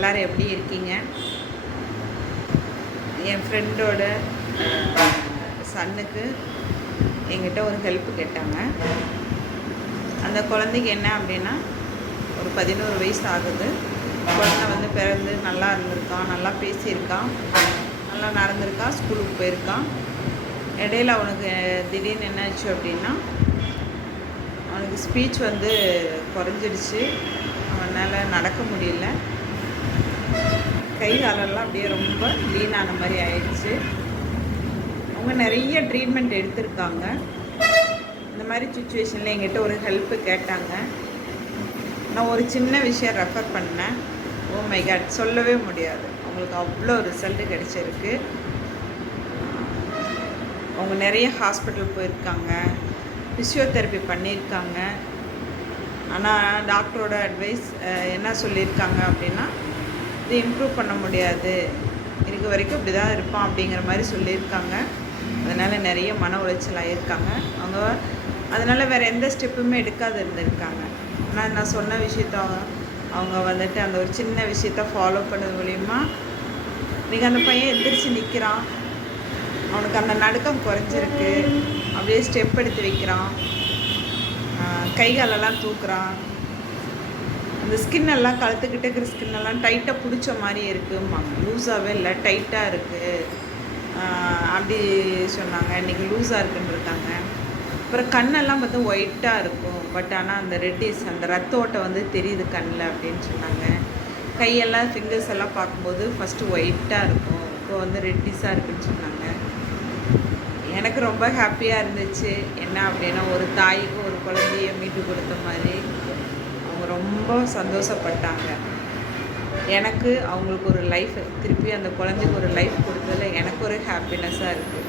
எல்லாரும் எப்படி இருக்கீங்க? என் ஃப்ரெண்டோட சன்னுக்கு எங்கிட்ட ஒரு ஹெல்ப் கேட்டாங்க. அந்த குழந்தைக்கு என்ன அப்படின்னா ஒரு பதினோரு வயசு ஆகுது. குழந்தை வந்து பிறந்து நல்லா இருந்திருக்கான் நல்லா பேசியிருக்கான் நல்லா நடந்திருக்கான் ஸ்கூலுக்கு போயிருக்கான் இடையில அவனுக்கு திடீர்னு என்னாச்சு அப்படின்னா அவனுக்கு ஸ்பீச் வந்து குறைஞ்சிடுச்சு. அவனால் நடக்க முடியல. கை காலெல்லாம் அப்படியே ரொம்ப லீனான மாதிரி ஆயிடுச்சு. அவங்க நிறைய ட்ரீட்மெண்ட் எடுத்திருக்காங்க. இந்த மாதிரி சுச்சுவேஷனில் எங்கிட்ட ஒரு ஹெல்ப்பு கேட்டாங்க. நான் ஒரு சின்ன விஷயம் ரெஃபர் பண்ணேன். ஓ மை காட் சொல்லவே முடியாது. அவங்களுக்கு அவ்வளோ ரிசல்ட்டு கிடச்சிருக்கு. அவங்க நிறைய ஹாஸ்பிட்டல் போயிருக்காங்க. ஃபிசியோதெரப்பி பண்ணியிருக்காங்க. ஆனால் டாக்டரோட அட்வைஸ் என்ன சொல்லியிருக்காங்க அப்படின்னா இது இம்ப்ரூவ் பண்ண முடியாது. இருக்க வரைக்கும் இப்படி தான் இருப்பான் அப்படிங்கிற மாதிரி சொல்லியிருக்காங்க. அதனால் நிறைய மன உளைச்சல் ஆகியிருக்காங்க அவங்க அதனால் வேறு எந்த ஸ்டெப்புமே எடுக்காது இருந்திருக்காங்க. ஆனால் நான் சொன்ன விஷயத்த அவங்க வந்துட்டு அந்த ஒரு சின்ன விஷயத்த ஃபாலோ பண்ணது மூலிமா இன்றைக்கி அந்த பையன் எந்திரிச்சு நிற்கிறான் அவனுக்கு அந்த நடுக்கம் குறைஞ்சிருக்கு. அப்படியே ஸ்டெப் எடுத்து வைக்கிறான். கை காலெல்லாம் தூக்குறான். அந்த ஸ்கின் எல்லாம் கழுத்துக்கிட்டே இருக்கிற ஸ்கின் எல்லாம் டைட்டாக பிடிச்ச மாதிரி இருக்குமாங்க லூஸாகவே இல்லை டைட்டாக இருக்குது அப்படி சொன்னாங்க. இன்றைக்கி லூஸாக இருக்குன்னு இருக்காங்க. அப்புறம் கண்ணெல்லாம் பார்த்தா ஒயிட்டாக இருக்கும். பட் ஆனால் அந்த ரெட்டிஸ் அந்த ரத்த ஓட்டம் வந்து தெரியுது கண்ணில் அப்படின்னு சொன்னாங்க. கையெல்லாம் ஃபிங்கர்ஸ் எல்லாம் பார்க்கும்போது ஃபஸ்ட்டு ஒயிட்டாக இருக்கும். இப்போ வந்து ரெட்டிஸாக இருக்குன்னு சொன்னாங்க. எனக்கு ரொம்ப ஹாப்பியாக இருந்துச்சு. என்ன அப்படின்னா ஒரு தாய்க்கு ஒரு குழந்தைய மீட்டு கொடுத்த மாதிரி. ரொம்ப சந்தோஷப்பட்டாங்க. எனக்கு அவங்களுக்கு ஒரு லைஃப் திருப்பி அந்த குழந்தைக்கு ஒரு லைஃப் கொடுத்ததில் எனக்கு ஒரு ஹாப்பினஸ்ஸாக இருக்குது